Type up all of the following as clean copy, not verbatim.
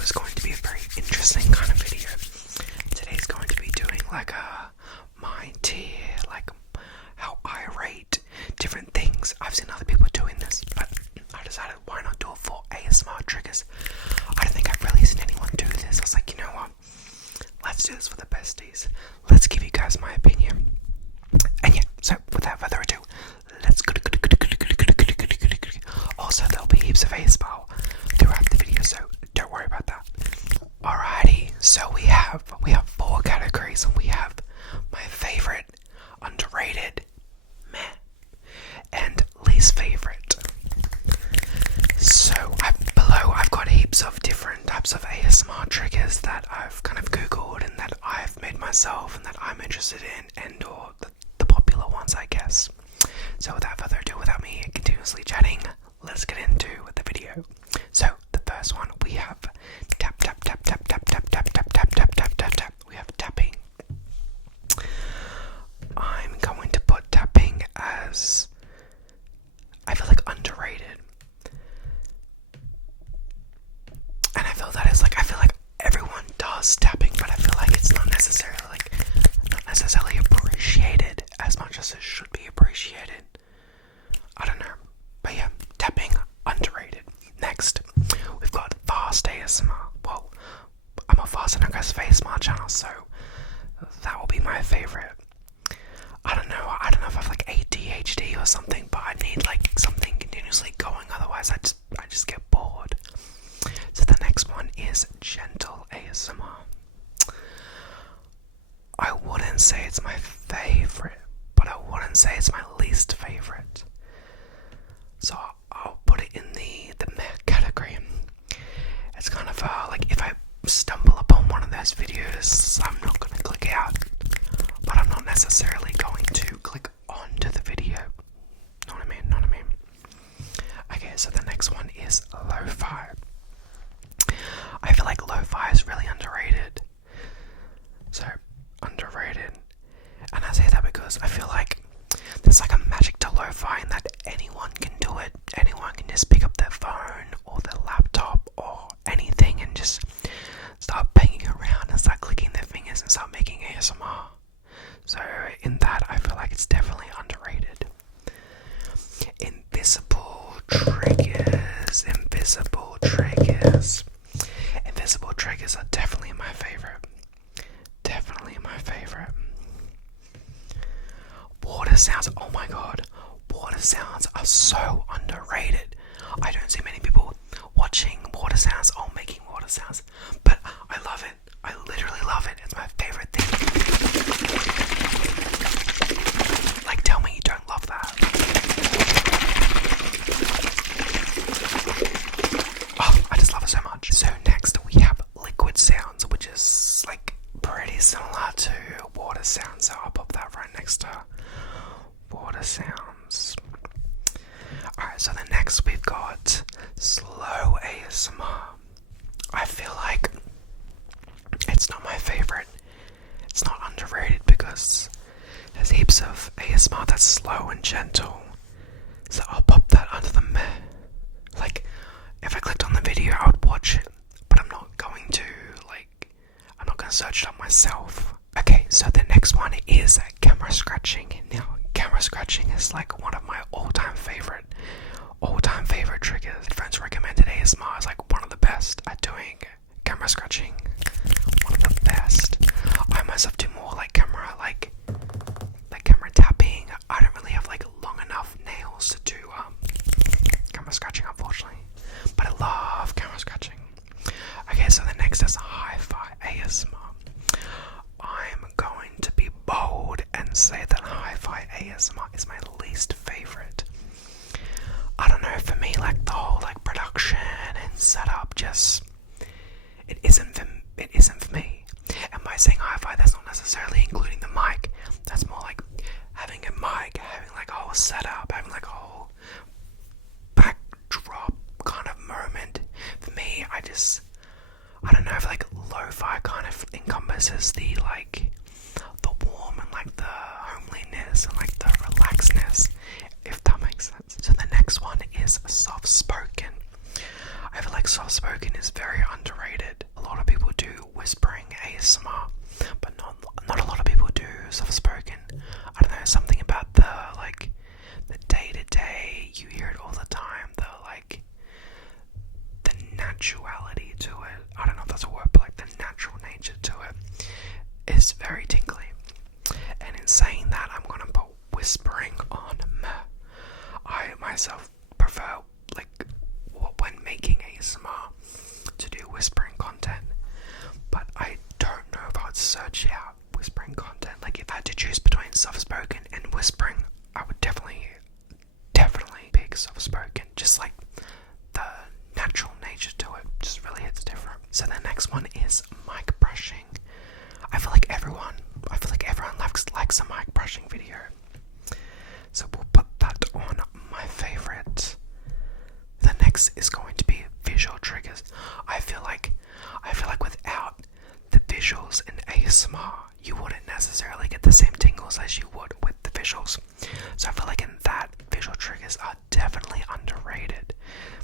video is going to be a very interesting kind of video. Today's going to be doing like my tier, like how I rate different things. I've seen other people doing this, but I decided why not do it for ASMR triggers. I don't think I've really seen anyone do this. I was like, you know what? Let's do this for the besties. Let's give you guys my opinion. And yeah, so without further ado, let's go. Also, there'll be heaps of ASMR throughout the video, so don't worry about that. Alrighty, so we have 4 categories, and we have my favorite, underrated, meh, and least favorite. So below I've got heaps of different types of ASMR triggers that I've kind of googled and that I've made myself and that I'm interested in, and or the popular ones, I guess. So without further ado, without me continuously chatting, let's get into the video. So the first one, we have tap tap tap tap tap tap tap tap tap tap tap tap tap. We have tapping. I'm going to put tapping as, I feel like, underrated. And I feel that is like, I feel like everyone does tapping, but I feel like it's not necessarily appreciated as much as it should be appreciated. I don't know. But yeah, tapping, underrated. Next, we've got Fast ASMR. Well, I'm a Fast and Aggressive ASMR channel, so that will be my favorite. I don't know if I have like ADHD or something, but I need like something continuously going, otherwise I just get bored. So the next one is gentle ASMR. I wouldn't say it's my favorite, but I wouldn't say it's my least favorite. So I'll put it in the meh category. It's kind of like if I stumble upon one of those videos, I'm not going to click out, but I'm not necessarily going to click onto the video. Know what I mean? Okay, so the next one is lo-fi. I feel like lo-fi is really underrated. So, underrated. And I say that because I feel like there's like a magic to lo-fi in that anyone can do it. Anyone can just pick up their phone or their laptop or anything and just start banging around and start clicking their fingers and start making ASMR. So in that, I feel like it's definitely underrated. Invisible triggers. Invisible triggers are definitely my favorite. Water sounds, oh my god, water sounds are so underrated. I don't see many people watching water sounds or making water sounds, but I love it. I literally love it. It's my favorite thing. Like, tell me you don't love that. Oh, I just love it so much. So next we have liquid sounds, which is like pretty similar to water sounds. So I'll pop that right next to water sounds. Alright, so the next we've got slow ASMR. I feel like it's not my favorite. It's not underrated because there's heaps of ASMR that's slow and gentle. So I'll pop that under the meh. Like, if I clicked on the video, I would watch it, but I'm not going to search it up myself. Okay, so the next one is camera scratching. Now, camera scratching is like one of my all-time favorite triggers. Friends recommended ASMR is like one of the best at doing camera scratching. One of the best. I myself do more like camera tapping. I don't really have like long enough nails to do camera scratching, unfortunately. But I love camera scratching. Okay, so the next is hi-fi ASMR. I'm going to be bold and say that hi-fi ASMR is my least favorite. I don't know, for me, like the whole like production and setup just it isn't for me. And by saying hi-fi, that's not necessarily including the mic. That's more like having a mic, having like a whole setup, having like a whole backdrop kind of moment. For me, I don't know if like lo-fi kind of encompasses the warm and like the homeliness and like the relaxedness, if that makes sense. So the next one is soft spoken. I feel like soft spoken is very underrated. A lot of people do whispering ASMR, but not a lot of people do soft spoken. I don't know, something about the day to day, you hear it all the time, the naturality to it. I don't know if that's a word, but like the natural nature to it is very tingly. And in saying that, I'm gonna put whispering on me. I myself prefer, when making ASMR, to do whispering content, but I don't know if I'd search out whispering content. Like, if I had to choose between soft spoken and whispering, I would definitely pick soft spoken. Just like the natural nature to it just really hits different. So the next one is mic brushing. I feel like everyone likes a mic brushing video. So we'll put that on my favorite. The next is going to be visual triggers. I feel like without the visuals in ASMR, you wouldn't necessarily get the same tingles as you would with the visuals. So I feel like in that, visual triggers are definitely underrated.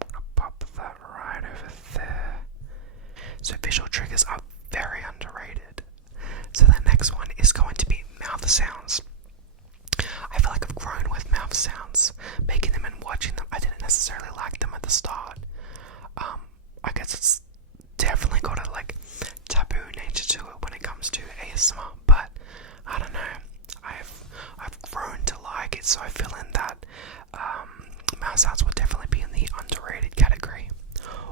I'm gonna pop that right over there. So visual triggers are very underrated. So the next one is going to be mouth sounds. I feel like I've grown with mouth sounds, making them and watching them. I didn't necessarily like them at the start. I guess it's definitely got a taboo nature to it when it comes to ASMR, but I don't know. I've grown to like it, so I feel in that mouth sounds would definitely be in the underrated category.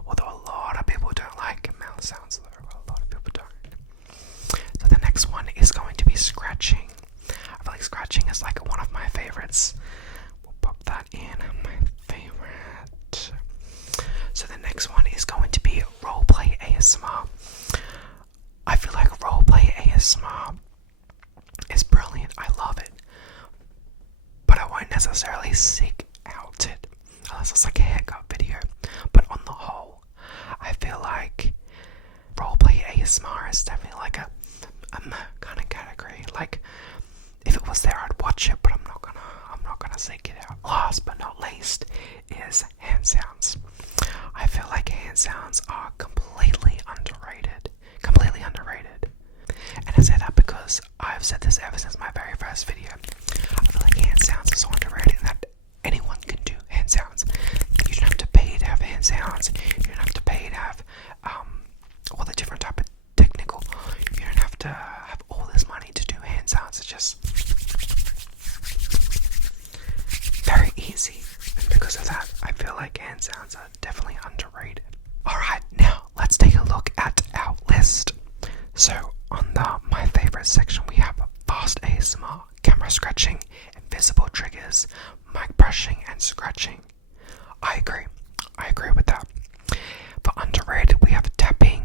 Although a lot of people don't like mouth sounds, though. A lot of people don't. So the next one is going to be scratching. I feel like scratching is one of my favorites. We'll pop that in, my favorite. So the next one is going to be roleplay ASMR. I feel like roleplay ASMR is brilliant. I love it. But I won't necessarily seek out it unless it's a haircut video. But on the whole, I feel like roleplay ASMR is definitely a kind of category. If it was there, I'd watch it, but I'm not gonna seek it out. Last but not least is hand sounds. I feel like hand sounds are completely underrated. And I say that because I've said this ever since my very first video. I feel like hand sounds are so underrated that anyone can do hand sounds. You don't have to pay to have hand sounds. You don't have to pay to have all the different type of technical. You don't have to have all this money to do hand sounds. It's just very easy. And because of that, I feel like hand sounds are definitely underrated. Alright, now let's take a look at our list. So on the my favorite section, we have fast ASMR, camera scratching, invisible triggers, mic brushing and scratching. I agree with that. For underrated, we have tapping,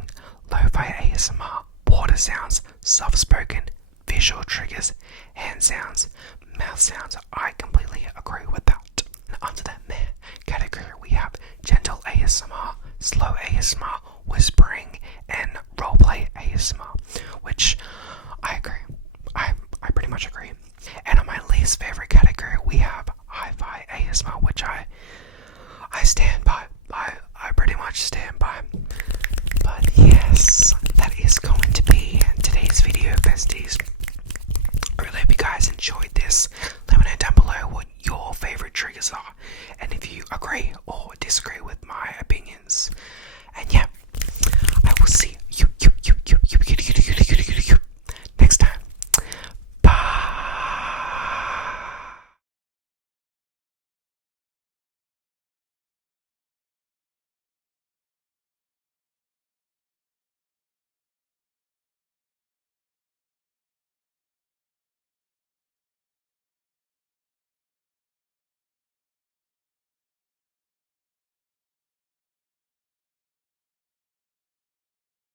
lo-fi ASMR, water sounds, soft spoken, visual triggers, hand sounds, mouth sounds. I completely agree with that. And under that meh category, we have gentle ASMR, slow ASMR, whispering, and roleplay ASMR, which I agree. I pretty much agree. And on my least favorite category, we have hi-fi ASMR, which I stand by. I pretty much stand by. But yes, that is going to be today's video, besties. I really hope you guys enjoyed this. Let me know down below what your favorite triggers are, and if you agree or disagree with my opinions. And yeah, I will see